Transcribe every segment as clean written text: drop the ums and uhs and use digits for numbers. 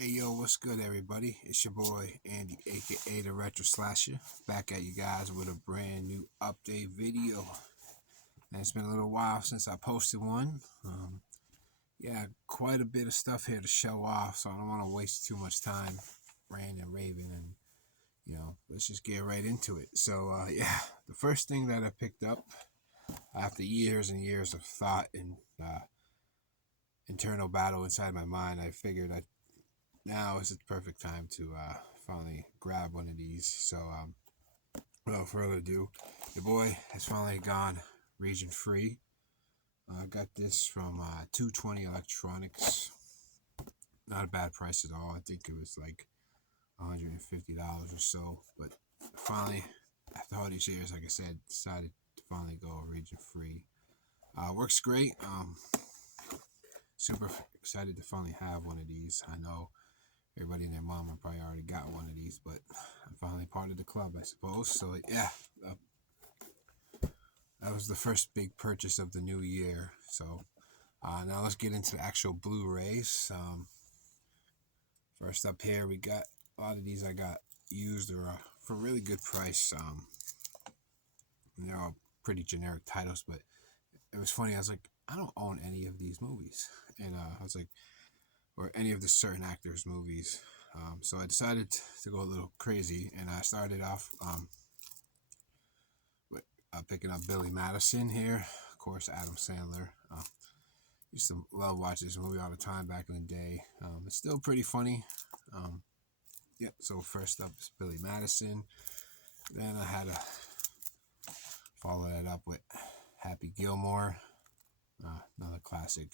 Hey yo, what's good everybody? It's your boy Andy, aka the Retro Slasher, back at you guys with a brand new update video. And it's been a little while since I posted one. Yeah, quite a bit of stuff here to show off, so I don't want to waste too much time ranting and raving, and let's just get right into it. So yeah, the first thing that I picked up after years and years of thought and internal battle inside my mind, I figured that now is the perfect time to finally grab one of these. So, without further ado, your boy has finally gone region free. I got this from 220 Electronics. Not a bad price at all. I think it was like $150 or so. But finally, after all these years, like I said, decided to finally go region free. Works great. Super excited to finally have one of these. I know everybody and their mama probably already got one of these, but I'm finally part of the club, I suppose. So yeah, that was the first big purchase of the new year. So now let's get into the actual Blu-rays. First up here, we got a lot of these I got used or for a really good price. They're all pretty generic titles, but it was funny. I was like, I don't own any of these movies, and I was like, or any of the certain actors' movies. So I decided to go a little crazy, and I started off with picking up Billy Madison here. Of course, Adam Sandler. Used to love watching this movie all the time back in the day. It's still pretty funny. Yep. So first up is Billy Madison. Then I had to follow that up with Happy Gilmore, another classic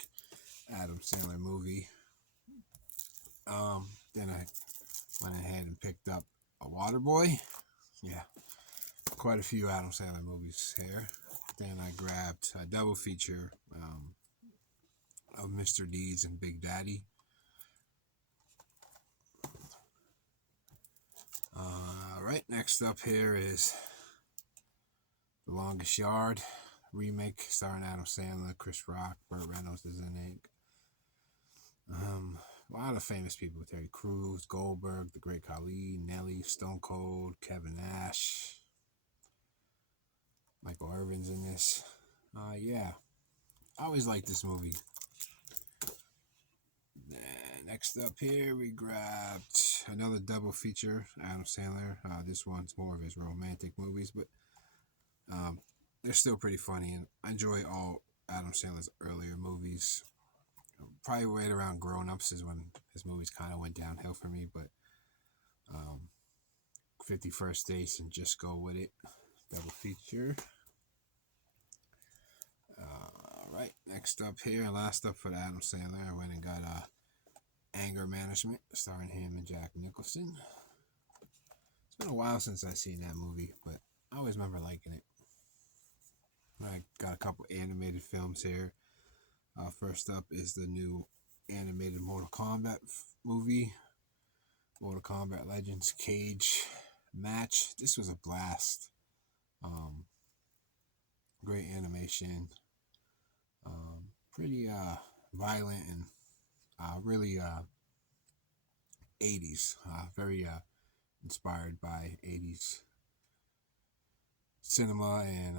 Adam Sandler movie. Then I went ahead and picked up A Waterboy. Yeah, quite a few Adam Sandler movies here. Then I grabbed a double feature of Mr. Deeds and Big Daddy. Right, next up here is The Longest Yard remake starring Adam Sandler, Chris Rock, Burt Reynolds is in it. A lot of famous people: Terry Crews, Goldberg, The Great Khali, Nelly, Stone Cold, Kevin Nash, Michael Irvin's in this. Yeah, I always liked this movie. Next up here, we grabbed another double feature, Adam Sandler. This one's more of his romantic movies, but they're still pretty funny, and I enjoy all Adam Sandler's earlier movies. Probably right around Grown Ups is when his movies kind of went downhill for me, but 51st Dates and Just Go With It, double feature. Right, next up here, and last up for the Adam Sandler, I went and got Anger Management, starring him and Jack Nicholson. It's been a while since I've seen that movie, but I always remember liking it. I got a couple animated films here. First up is the new animated Mortal Kombat movie, Mortal Kombat Legends Cage Match. This was a blast. Great animation. Pretty violent and really 80s. Very inspired by 80s cinema and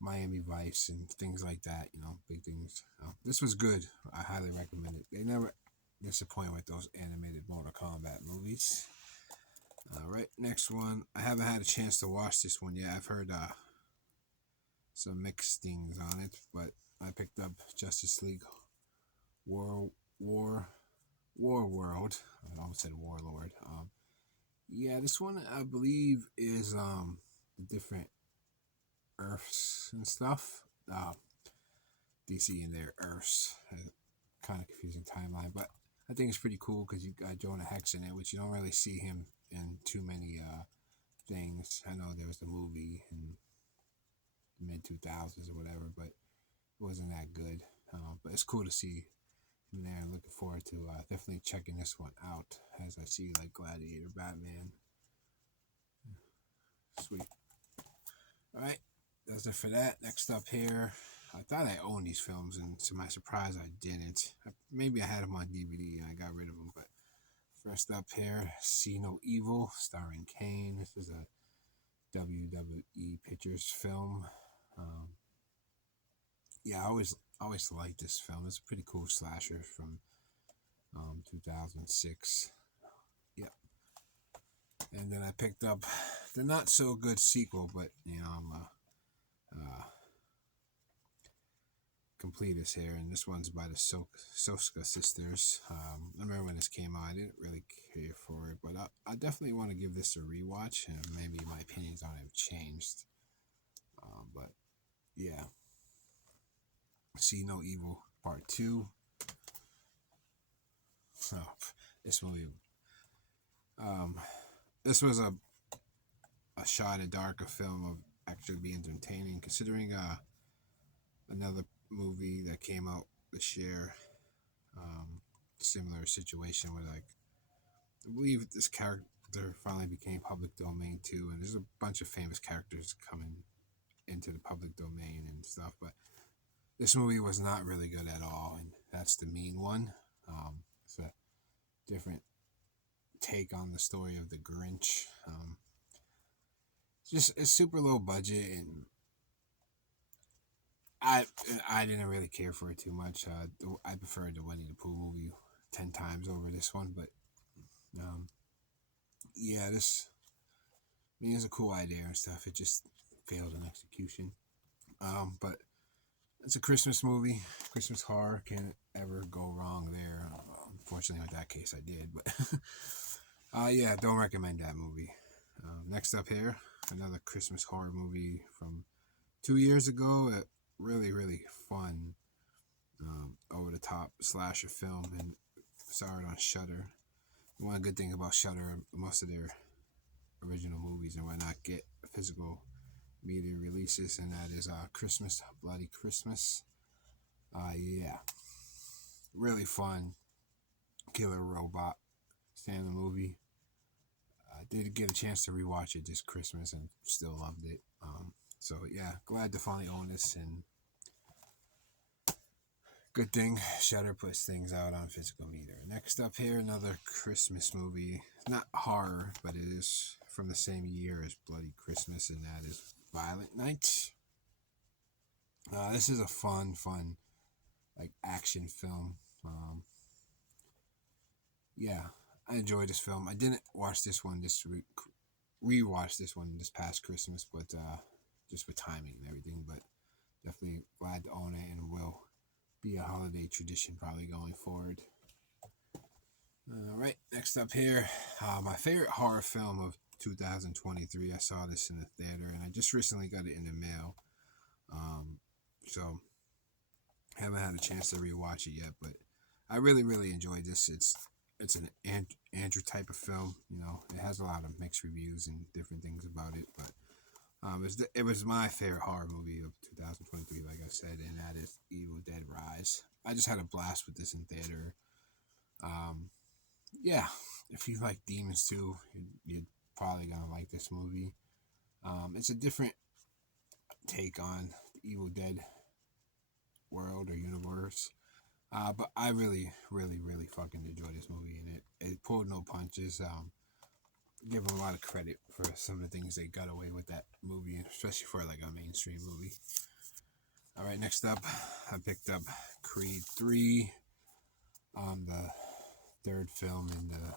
Miami Vice and things like that. Big things. This was good. I highly recommend it. They never disappoint with those animated Mortal Kombat movies. Right, next one. I haven't had a chance to watch this one yet. I've heard some mixed things on it, but I picked up Justice League War World. I almost said Warlord. Yeah, this one I believe is the different Earths and stuff. DC and their Earths. Kind of confusing timeline, but I think it's pretty cool because you got Jonah Hex in it, which you don't really see him in too many things. I know there was the movie in the mid 2000s or whatever, but it wasn't that good. But it's cool to see him there. Looking forward to definitely checking this one out as I see like Gladiator, Batman. Sweet. All right, that's it for that. Next up here, I thought I owned these films, and to my surprise, I didn't. Maybe I had them on DVD and I got rid of them, but First up here, See No Evil, starring Kane. This is a WWE Pictures film. Um, yeah, I always liked this film. It's a pretty cool slasher from 2006. Yep. And then I picked up the not so good sequel, but I'm a completist here, and this one's by the Soska sisters. I remember when this came out, I didn't really care for it, but I definitely want to give this a rewatch, and maybe my opinions on it have changed. But yeah, See No Evil Part 2. Oh, this movie. Um, this was a shot in dark, a film of actually being entertaining, considering another movie that came out this year. Similar situation where, like, I believe this character finally became public domain too, and there's a bunch of famous characters coming into the public domain and stuff. But this movie was not really good at all, and that's The Mean One. It's a different take on the story of the Grinch. It's super low budget, and I I didn't really care for it too much. I preferred the Winnie the Pooh movie 10 times over this one, but um, yeah, this I mean it's a cool idea and stuff. It just failed in execution. But it's a Christmas movie, Christmas horror. Can't ever go wrong there. Unfortunately, with that case, I did, but yeah, don't recommend that movie. Next up here, another Christmas horror movie from 2 years ago. A really fun, over the top slasher film, and saw it on Shudder. One good thing about Shudder, most of their original movies and whatnot get physical media releases, and that is Christmas, Bloody Christmas. Yeah, really fun killer robot stand the movie. I did get a chance to rewatch it this Christmas and still loved it. So yeah, glad to finally own this, and good thing Shudder puts things out on physical media. Next up here, another Christmas movie. Not horror, but it is from the same year as Bloody Christmas, and that is Violent Night. This is a fun, like action film. Yeah, I enjoyed this film. I didn't watch this one this week, rewatch this one this past Christmas, but just with timing and everything. But definitely glad to own it, and will be a holiday tradition probably going forward. All right, next up here, my favorite horror film of 2023. I saw this in the theater, and I just recently got it in the mail. So haven't had a chance to rewatch it yet, but I really enjoyed this. It's an Andrew type of film. It has a lot of mixed reviews and different things about it, but it was my favorite horror movie of 2023, like I said, and that is Evil Dead Rise. I just had a blast with this in theater. Yeah, if you like demons too, you're probably gonna like this movie. It's a different take on the Evil Dead world or universe. But I really fucking enjoyed this movie, and it pulled no punches. Give them a lot of credit for some of the things they got away with that movie, especially for like a mainstream movie. All right, next up, I picked up Creed 3, the third film in the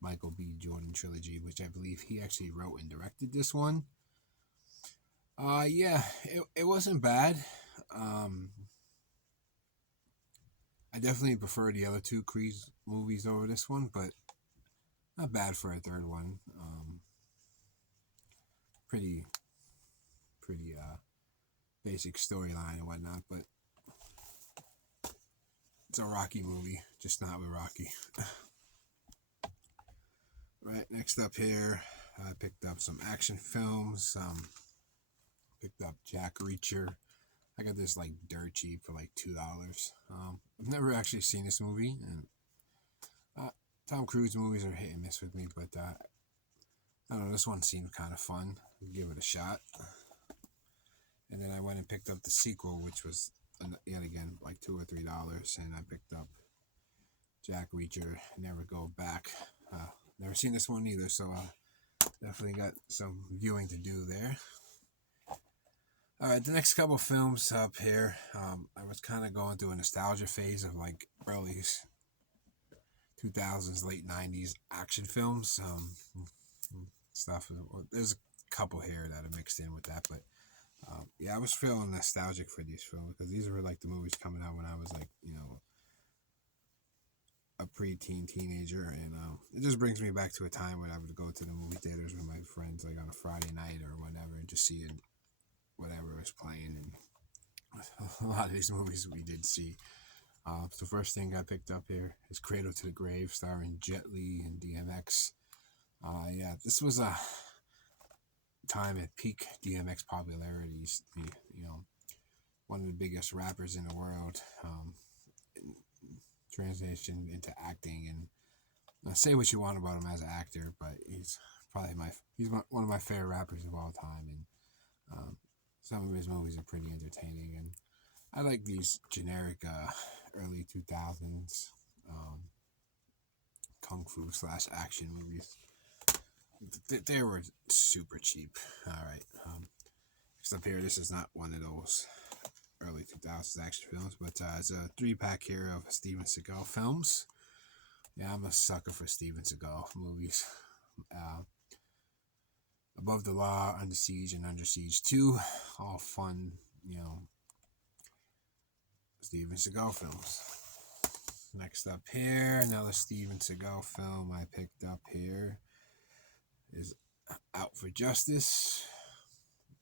Michael B. Jordan trilogy, which I believe he actually wrote and directed this one. Yeah, it wasn't bad. I definitely prefer the other two Creed movies over this one, but not bad for a third one. Pretty basic storyline and whatnot, but it's a Rocky movie, just not with Rocky. Right, next up here, I picked up some action films. Picked up Jack Reacher. I got this like dirt cheap for like $2. I've never actually seen this movie, and Tom Cruise movies are hit and miss with me, but I don't know, this one seemed kind of fun. I'll give it a shot. And then I went and picked up the sequel, which was yet again like $2 or $3, and I picked up Jack Reacher, Never Go Back. Never seen this one either, so definitely got some viewing to do there. All right, the next couple films up here, I was kind of going through a nostalgia phase of like early 2000s, late 90s action films, stuff. There's a couple here that are mixed in with that, but yeah, I was feeling nostalgic for these films because these were like the movies coming out when I was like, a preteen teenager, and it just brings me back to a time when I would go to the movie theaters with my friends, like on a Friday night or whatever, and just see whatever was playing. And a lot of these movies we did see. So the first thing I picked up here is Cradle to the Grave, starring Jet Li and DMX. Yeah, this was a time at peak DMX popularity. One of the biggest rappers in the world. Transitioned into acting, and say what you want about him as an actor, but he's probably one of my favorite rappers of all time, and some of his movies are pretty entertaining, and I like these generic early 2000s kung fu / action movies. They were super cheap. All right, next up here, this is not one of those early 2000s action films, but it's a 3-pack here of Steven Seagal films. Yeah, I'm a sucker for Steven Seagal movies. Above the Law, Under Siege, and Under Siege 2, all fun, Steven Seagal films. Next up here, another Steven Seagal film I picked up here is Out for Justice.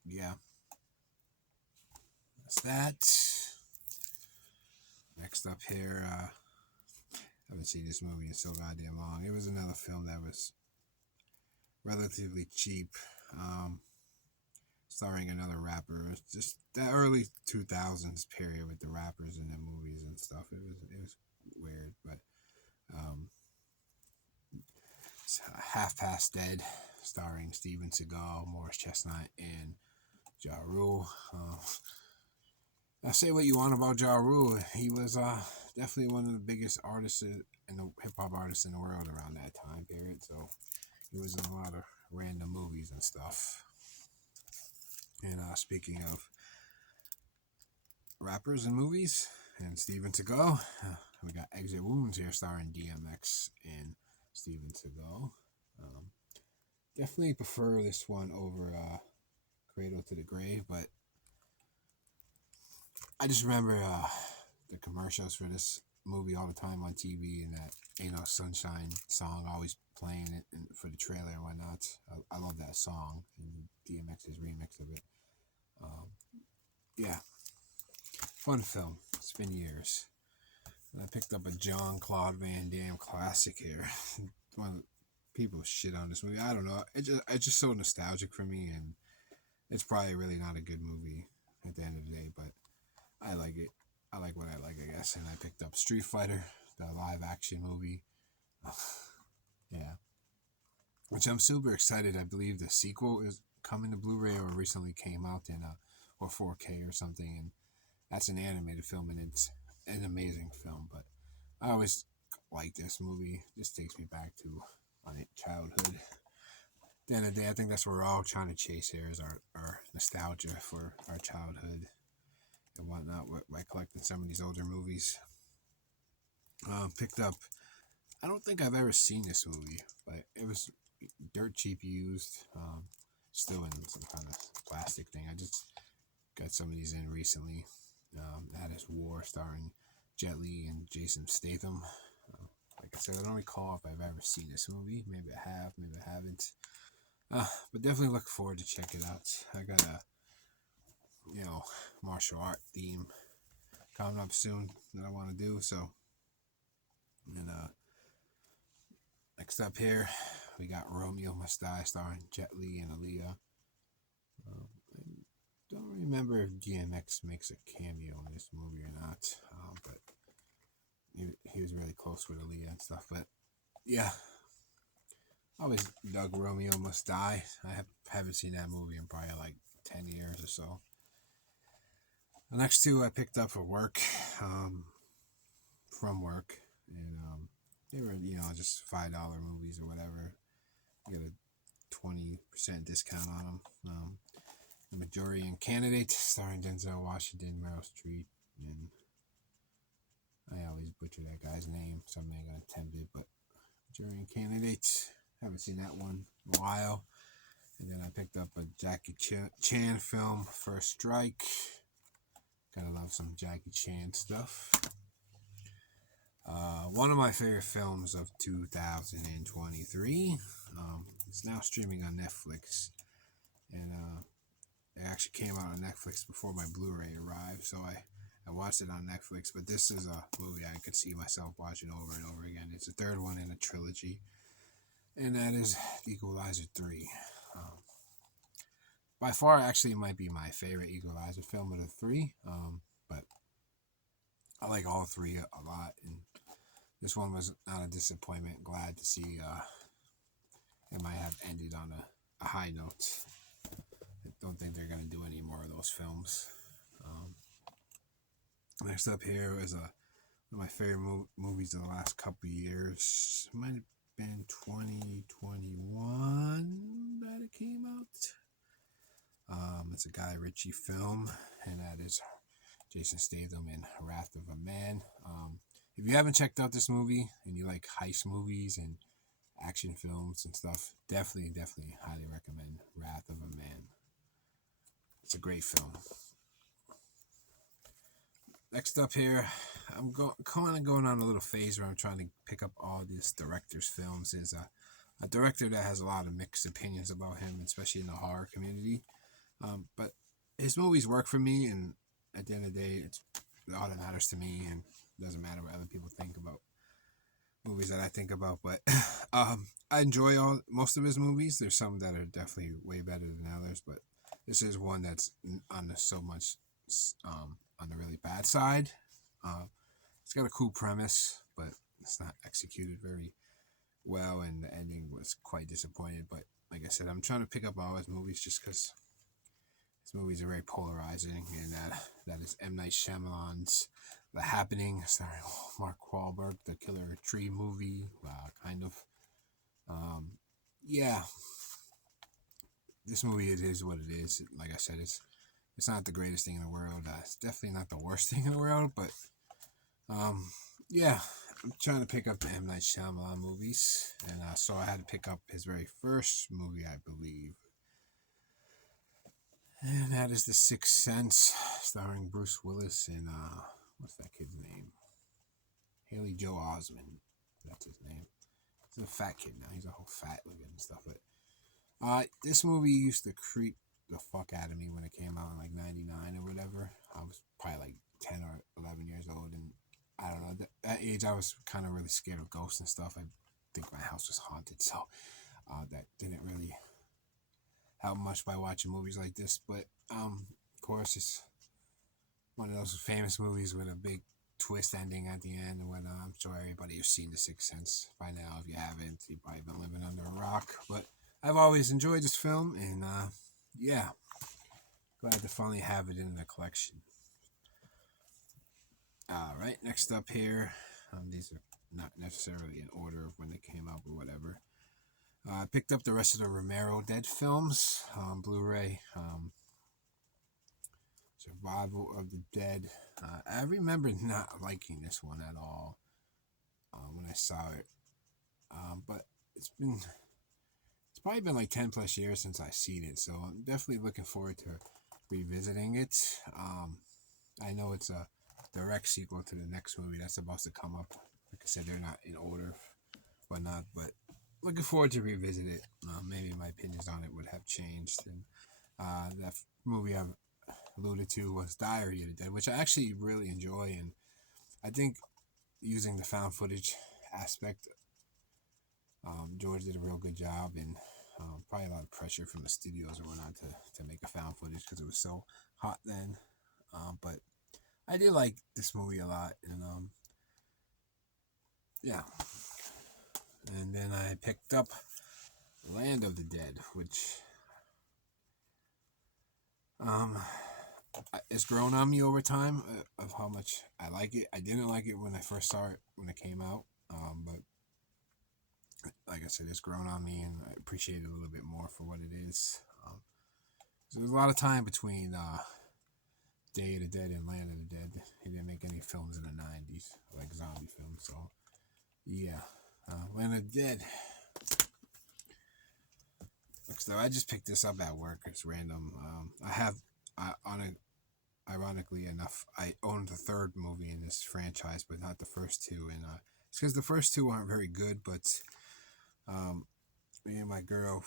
Yeah, that's that. Next up here, I haven't seen this movie in so goddamn long. It was another film that was relatively cheap, starring another rapper. It's just that early 2000s period with the rappers in the movies and stuff. It was weird, but it's Half Past Dead, starring Steven Seagal, Morris Chestnut, and Ja Rule. I say what you want about Ja Rule. He was definitely one of the biggest artists and the hip hop artists in the world around that time period. So he was in a lot of random movies and stuff. And speaking of rappers and movies and Steven Seagal, we got Exit Wounds here, starring DMX and Steven Seagal. Definitely prefer this one over Cradle to the Grave, but I just remember the commercials for this movie all the time on TV, and that Ain't No Sunshine song always playing it for the trailer and whatnot. I love that song and DMX's remix of it. Yeah, fun film. It's been years. And I picked up a Jean-Claude Van Damme classic here. One of the people shit on this movie. I don't know. It's just so nostalgic for me, and it's probably really not a good movie at the end of the day, but I like it. I like what I like, I guess. And I picked up Street Fighter, the live action movie. Yeah. Which I'm super excited. I believe the sequel is coming to Blu-ray or recently came out in or 4K or something. And that's an animated film, and it's an amazing film. But I always like this movie. It just takes me back to my childhood. At the end of the day, I think that's what we're all trying to chase here is our nostalgia for our childhood and whatnot by collecting some of these older movies. Picked up, I don't think I've ever seen this movie, but it was dirt cheap used, still in some kind of plastic thing. I just got some of these in recently. That is War, starring Jet Li and Jason Statham. Like I said, I don't recall if I've ever seen this movie. Maybe I have, maybe I haven't. But definitely look forward to check it out. I got a martial art theme coming up soon that I want to do. So, and next up here, we got Romeo Must Die, starring Jet Li and Aaliyah. I don't remember if DMX makes a cameo in this movie or not, but he was really close with Aaliyah and stuff. But yeah, I always dug Romeo Must Die. I haven't seen that movie in probably like 10 years or so. The next two I picked up for work, from work, and just $5 movies or whatever. You get a 20% discount on them. The Majorian Candidate, starring Denzel Washington, Meryl Streep, and I always butcher that guy's name, so I'm not gonna attempt it. But Majorian Candidate, haven't seen that one in a while. And then I picked up a Jackie Chan film, First Strike. Gotta love some Jackie Chan stuff. One of my favorite films of 2023. It's now streaming on Netflix, and it actually came out on Netflix before my Blu-ray arrived, so I watched it on Netflix. But this is a movie I could see myself watching over and over again. It's the third one in a trilogy, and that is The Equalizer 3. By far, actually, it might be my favorite Equalizer film of the three, but I like all three a lot, and this one was not a disappointment. Glad to see it might have ended on a high note. I don't think they're going to do any more of those films. Next up here is one of my favorite movies of the last couple of years. It might have been 2021 that it came out. It's a Guy Ritchie film, and that is Jason Statham in Wrath of a Man. If you haven't checked out this movie and you like heist movies and action films and stuff, definitely highly recommend Wrath of a Man. It's a great film. Next up here, I'm kind of going on a little phase where I'm trying to pick up all these directors' films. Is a director that has a lot of mixed opinions about him, especially in the horror community. But his movies work for me, and at the end of the day, it's all that matters to me, and it doesn't matter what other people think about movies that I think about. But I enjoy most of his movies. There's some that are definitely way better than others, but this is one that's on so much on the really bad side. It's got a cool premise, but it's not executed very well, and the ending was quite disappointing. But like I said, I'm trying to pick up all his movies just because his movies are very polarizing, and that is M. Night Shyamalan's The Happening, starring Mark Wahlberg, the Killer Tree movie, kind of. Yeah, this movie, it is what it is. Like I said, it's not the greatest thing in the world. It's definitely not the worst thing in the world, but yeah, I'm trying to pick up the M. Night Shyamalan movies, and so I had to pick up his very first movie, I believe. And that is The Sixth Sense, starring Bruce Willis and, what's that kid's name? Haley Joel Osment. That's his name. He's a fat kid now. He's a whole fat looking and stuff. But this movie used to creep the fuck out of me when it came out in like 99 or whatever. I was probably like 10 or 11 years old, and I don't know, at that age I was kind of really scared of ghosts and stuff. I think my house was haunted, so that didn't really help much by watching movies like this. But of course, it's one of those famous movies with a big twist ending at the end and whatnot. I'm sure everybody has seen The Sixth Sense by now. If you haven't, you've probably been living under a rock. But I've always enjoyed this film, and yeah, glad to finally have it in the collection. Alright, next up here, these are not necessarily in order of when they came out or whatever. I picked up the rest of the Romero Dead films on Blu-ray. Survival of the Dead. I remember not liking this one at all when I saw it. But it's probably been like 10 plus years since I've seen it, so I'm definitely looking forward to revisiting it. I know it's a direct sequel to the next movie that's about to come up. Like I said, they're not in order, whatnot, but looking forward to revisit it. Maybe my opinions on it would have changed. And that movie I've alluded to was Diary of the Dead, which I actually really enjoy, and I think using the found footage aspect, George did a real good job, and probably a lot of pressure from the studios or whatnot to make a found footage because it was so hot then. But I did like this movie a lot, and yeah. And then I picked up Land of the Dead, which it's grown on me over time of how much I like it. I didn't like it when I first saw it when it came out, but like I said, it's grown on me, and I appreciate it a little bit more for what it is. So there's a lot of time between Day of the Dead and Land of the Dead. He didn't make any films in the 90s, like zombie films. So, yeah. Land of the Dead. So I just picked this up at work. It's random. Ironically enough, I own the third movie in this franchise, but not the first two. And it's because the first two aren't very good, but me and my girl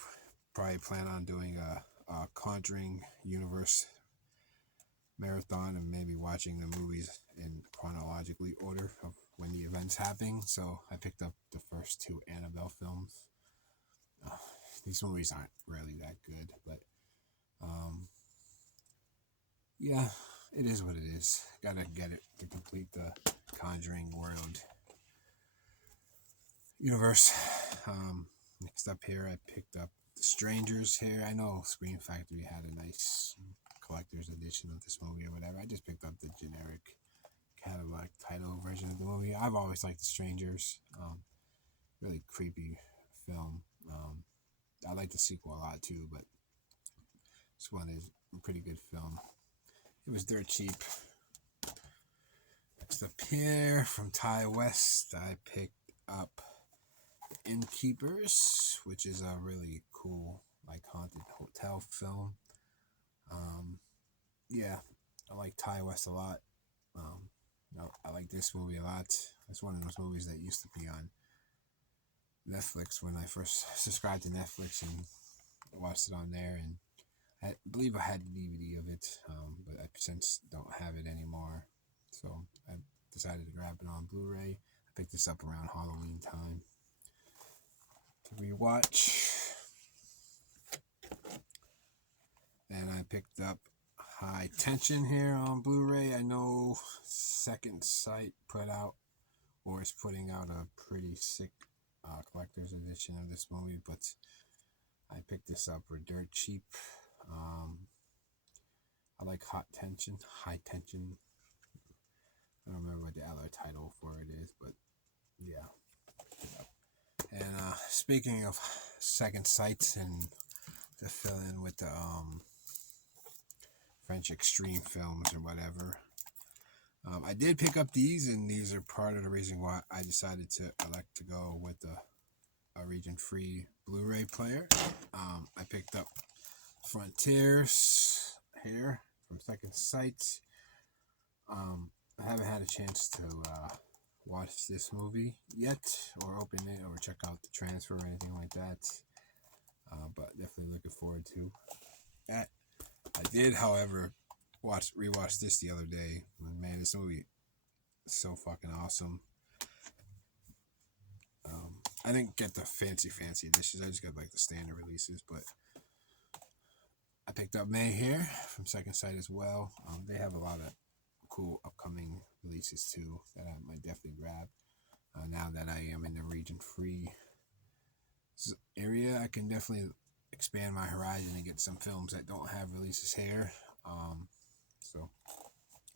probably plan on doing a Conjuring universe marathon and maybe watching the movies in chronologically order of when the events happening. So I picked up the first two Annabelle films. These movies aren't really that good, but yeah, it is what it is. Gotta get it to complete the Conjuring world universe. Next up here, I picked up The Strangers here. I know Scream Factory had a nice collector's edition of this movie or whatever. I just picked up the generic catalog title version of the movie. I've always liked The Strangers. Really creepy film. I like the sequel a lot too, but this one is a pretty good film. It was dirt cheap. Next up here, from Ty West, I picked up Innkeepers, which is a really cool, like, haunted hotel film. Yeah, I like Ty West a lot. I like this movie a lot. It's one of those movies that used to be on Netflix when I first subscribed to Netflix and watched it on there. And I believe I had the DVD of it, but I since don't have it anymore. So I decided to grab it on Blu-ray. I picked this up around Halloween time to rewatch. And I picked up High Tension here on Blu-ray. I know Second Sight put out, or is putting out, a pretty sick collector's edition of this movie, but I picked this up for dirt cheap. I like High Tension. I don't remember what the other title for it is, but yeah. And speaking of Second Sight and to fill in with the French extreme films or whatever, I did pick up these, and these are part of the reason why I decided to elect to go with a region-free Blu-ray player. I picked up Frontiers here from Second Sight. I haven't had a chance to watch this movie yet, or open it, or check out the transfer or anything like that. But definitely looking forward to that. I did, however, rewatch this the other day. Man, this movie is so fucking awesome. I didn't get the fancy editions. I just got like the standard releases, but I picked up May here from Second Sight as well. They have a lot of cool upcoming releases too that I might definitely grab. Now that I am in the region-free area, I can definitely expand my horizon and get some films that don't have releases here. So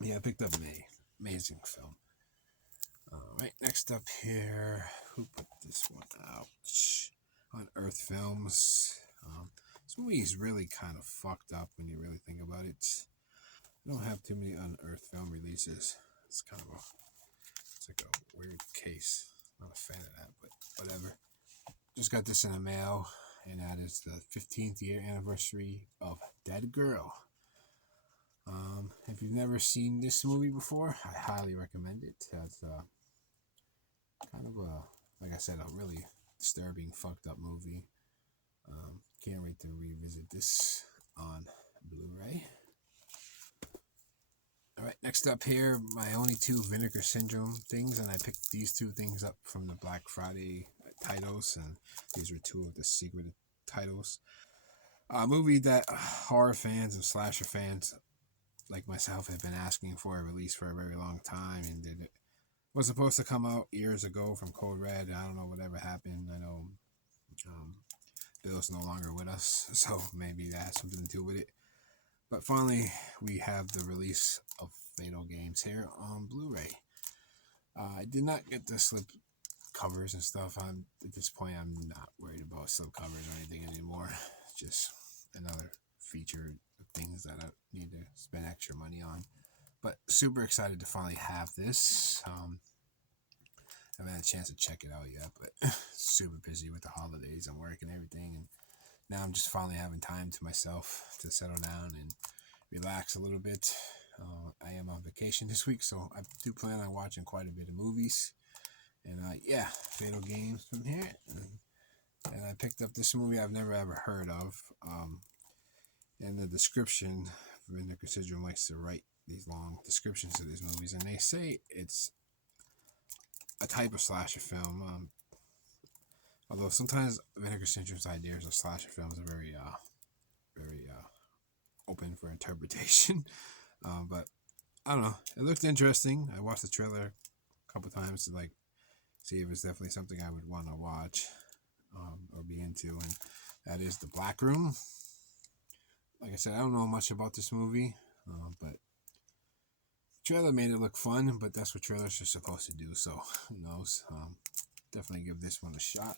yeah, I picked up May. Amazing film. Right, next up here, who put this one out? Unearthed Films. This movie is really kind of fucked up when you really think about it. I don't have too many Unearthed film releases. It's like a weird case. Not a fan of that, but whatever. Just got this in the mail, and that is the 15th year anniversary of Dead Girl. If you've never seen this movie before, I highly recommend it. It's kind of like I said, a really disturbing, fucked up movie. Can't wait to revisit this on Blu-ray. Alright, next up here, my only two Vinegar Syndrome things, and I picked these two things up from the Black Friday titles, and these were two of the secret titles. A movie that horror fans and slasher fans like myself have been asking for a release for a very long time, and it was supposed to come out years ago from Code Red. I don't know whatever happened. I know Bill's no longer with us, so maybe that has something to do with it. But finally, we have the release of Fatal Games here on Blu-ray. I did not get to slip covers and stuff. I'm at this point, I'm not worried about slip covers or anything anymore. Just another feature of things that I need to spend extra money on. But super excited to finally have this. I haven't had a chance to check it out yet, but super busy with the holidays and work and everything. And now I'm just finally having time to myself to settle down and relax a little bit. I am on vacation this week, so I do plan on watching quite a bit of movies. And yeah, Fatal Games from here. And I picked up this movie I've never ever heard of. In the description, Vinegar Syndrome likes to write these long descriptions of these movies, and they say it's a type of slasher film. Although sometimes Vinegar Syndrome's ideas of slasher films are very open for interpretation. But I don't know. It looked interesting. I watched the trailer a couple times to see if it's definitely something I would want to watch or be into. And that is The Black Room. Like I said, I don't know much about this movie, but the trailer made it look fun. But that's what trailers are supposed to do. So who knows? Definitely give this one a shot.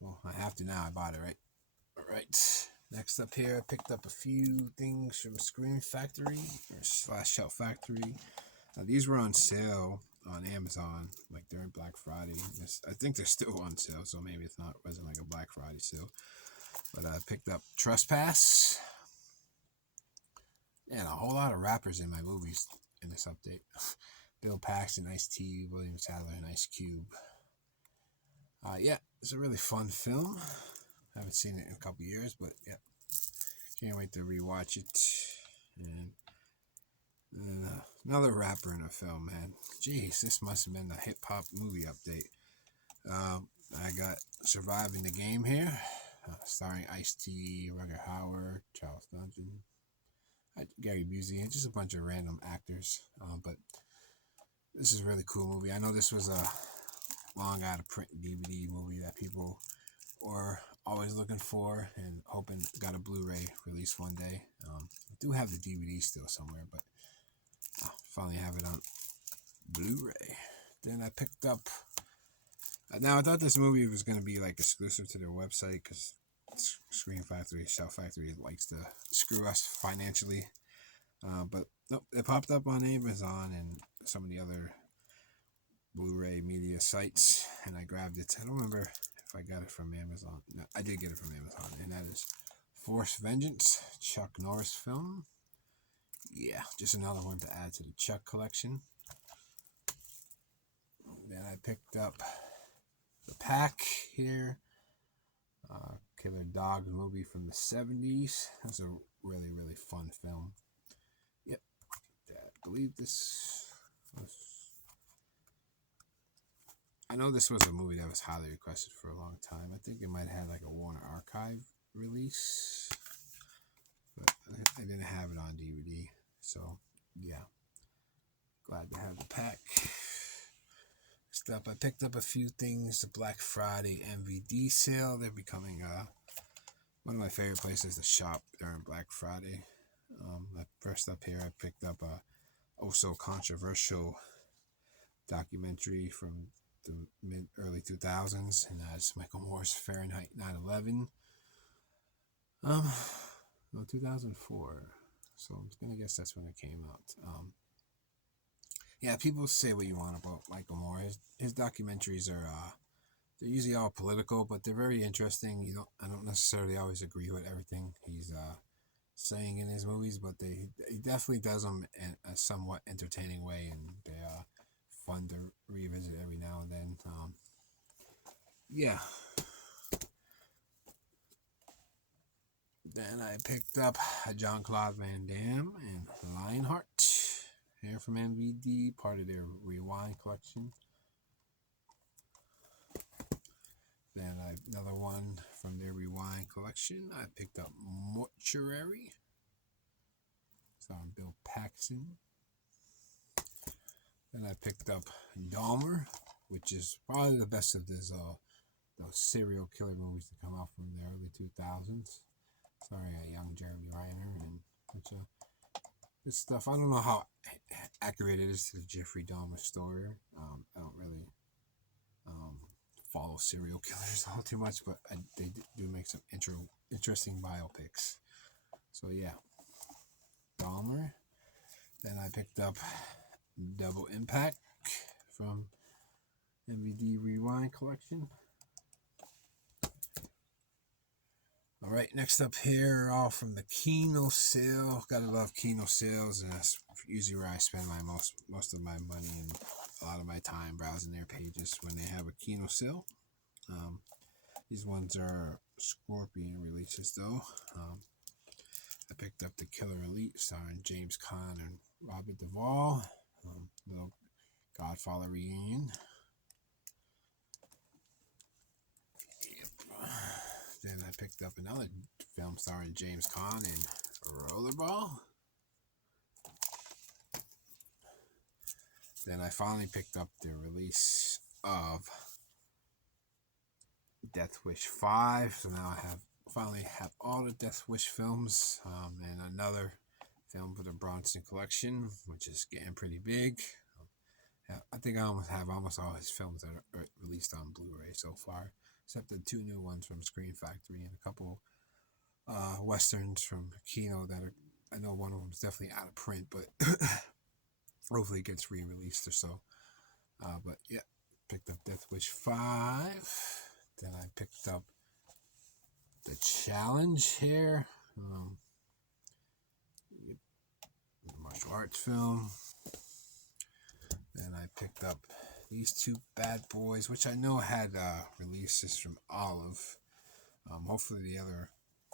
Well, I have to now. I bought it, right? All right. Next up here, I picked up a few things from Scream Factory or /Shout Factory. These were on sale on Amazon, like during Black Friday. I think they're still on sale, so maybe wasn't like a Black Friday sale. But I picked up Trespass. And a whole lot of rappers in my movies in this update. Bill Paxton, Ice-T, William Sadler, and Ice Cube. Yeah, it's a really fun film. I haven't seen it in a couple years, but yeah, can't wait to rewatch it. And another rapper in a film, man. Jeez, this must have been a hip hop movie update. I got Surviving the Game here, starring Ice-T, Ruger Hauer, Charles Dungeon, Gary Busey, and just a bunch of random actors. But this is a really cool movie. I know this was a long out of print DVD movie that people were always looking for and hoping got a Blu-ray release one day. I do have the DVD still somewhere, but I'll finally have it on Blu-ray. Then I picked up. Now I thought this movie was going to be exclusive to their website because Scream Factory, Shout Factory likes to screw us financially. But nope, it popped up on Amazon and some of the other Blu-ray media sites, and I grabbed it. I don't remember if I got it from Amazon. No, I did get it from Amazon, and that is Force Vengeance, Chuck Norris film. Yeah, just another one to add to the Chuck collection. Then I picked up The Pack here. Killer Dogs movie from the 70s. That's a really, really fun film. Yep. I believe this was... I know this was a movie that was highly requested for a long time. I think it might have had a Warner Archive release. But I didn't have it on DVD. So, yeah. Glad to have The Pack. Next up, I picked up a few things. The Black Friday MVD sale. They're becoming one of my favorite places to shop during Black Friday. First up here, I picked up a also controversial documentary from the early 2000s, and that's Michael Moore's Fahrenheit 9/11. No, 2004. So I'm gonna guess that's when it came out. Yeah, people say what you want about Michael Moore. His documentaries are they're usually all political, but they're very interesting. I don't necessarily always agree with everything he's saying in his movies, but he definitely does them in a somewhat entertaining way, and they are fun to revisit every now and then. Yeah. Then I picked up Jean-Claude Van Damme and Lionheart here from MVD, part of their Rewind collection. Then another one from their Rewind collection. I picked up Mortuary, starring Bill Paxton. Then I picked up Dahmer, which is probably the best of those serial killer movies that come out from the early 2000s. Sorry, young Jeremy Renner and a bunch of good stuff. I don't know how accurate it is to the Jeffrey Dahmer story. I don't really follow serial killers all too much, but they do make some interesting biopics. So yeah, Dahmer. Then I picked up Double Impact from MVD Rewind Collection. All right, next up here, all from the Kino sale. Gotta love Kino sales, and that's usually where I spend my most of my money and a lot of my time browsing their pages when they have a Kino sale. These ones are Scorpion releases though. I picked up The Killer Elite starring James Caan and Robert Duvall. Little Godfather reunion. Then I picked up another film starring James Caan and Rollerball. Then I finally picked up the release of Death Wish 5. So now I finally have all the Death Wish films, and another film for the Bronson collection, which is getting pretty big. I think I have almost all his films that are released on Blu-ray so far, except the 2 new ones from Screen Factory and a couple westerns from Kino that I know one of them is definitely out of print, but hopefully it gets re-released or so. But yeah, picked up Death Wish 5. Then I picked up The Challenge here. Martial arts film. Then I picked up these 2 bad boys, which I know had releases from Olive. Hopefully the other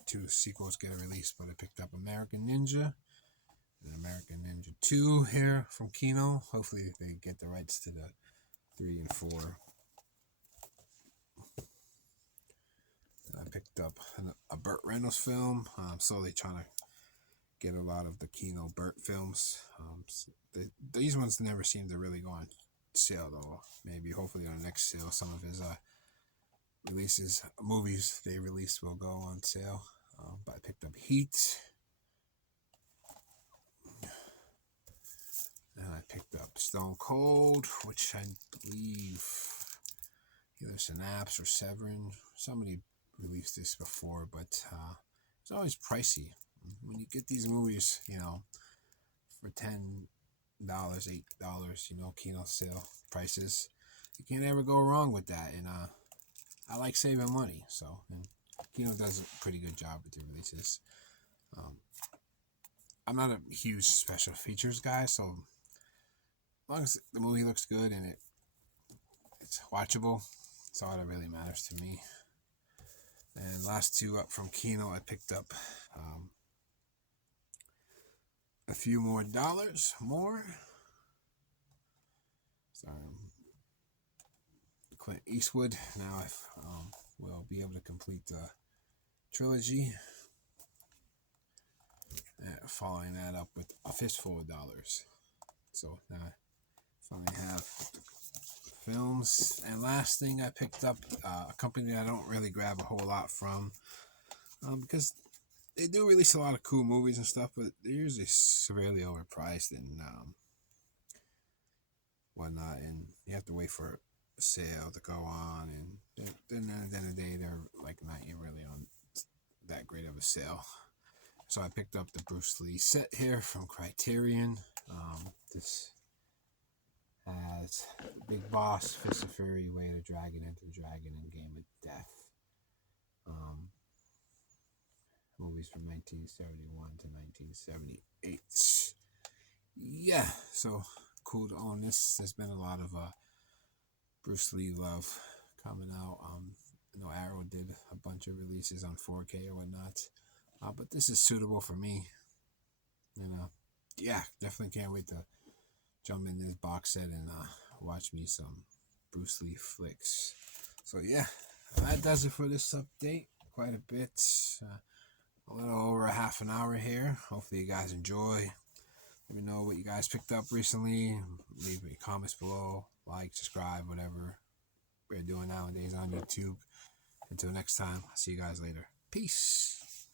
2 sequels get a release, but I picked up American Ninja and American Ninja 2 here from Kino. Hopefully they get the rights to the 3 and 4. I picked up a Burt Reynolds film. I'm slowly trying to get a lot of the Kino Burt films. These ones never seem to really go on sale though. Maybe hopefully on the next sale some of his movies they released will go on sale. But I picked up Heat. And I picked up Stone Cold, which I believe either Synapse or Severin. Somebody released this before, but it's always pricey. When you get these movies, for $10, $8, Kino sale prices, you can't ever go wrong with that. And I like saving money, so and Kino does a pretty good job with the releases. I'm not a huge special features guy, so as long as the movie looks good and it's watchable, that's all that really matters to me. And last 2 up from Kino, I picked up a few more dollars more. Clint Eastwood. Now I will be able to complete the trilogy. Following that up with A Fistful of Dollars. So now I finally have films. And last thing I picked up, a company I don't really grab a whole lot from, because they do release a lot of cool movies and stuff, but they're usually severely overpriced and whatnot, and you have to wait for a sale to go on, and then at the end of the day, they're like not even really on that great of a sale. So I picked up the Bruce Lee set here from Criterion. This has Big Boss, Fist of Fury, Way of the Dragon, Enter the Dragon, and Game of Death. Movies from 1971 to 1978. Yeah, so cool to own this. There's been a lot of Bruce Lee love coming out. I know Arrow did a bunch of releases on 4K or whatnot, but this is suitable for me. Yeah, definitely can't wait to jump in this box set and watch me some Bruce Lee flicks. So yeah, that does it for this update. Quite a bit. A little over a half an hour here. Hopefully you guys enjoy. Let me know what you guys picked up recently. Leave me comments below. Like, subscribe, whatever we're doing nowadays on YouTube. Until next time, I'll see you guys later. Peace.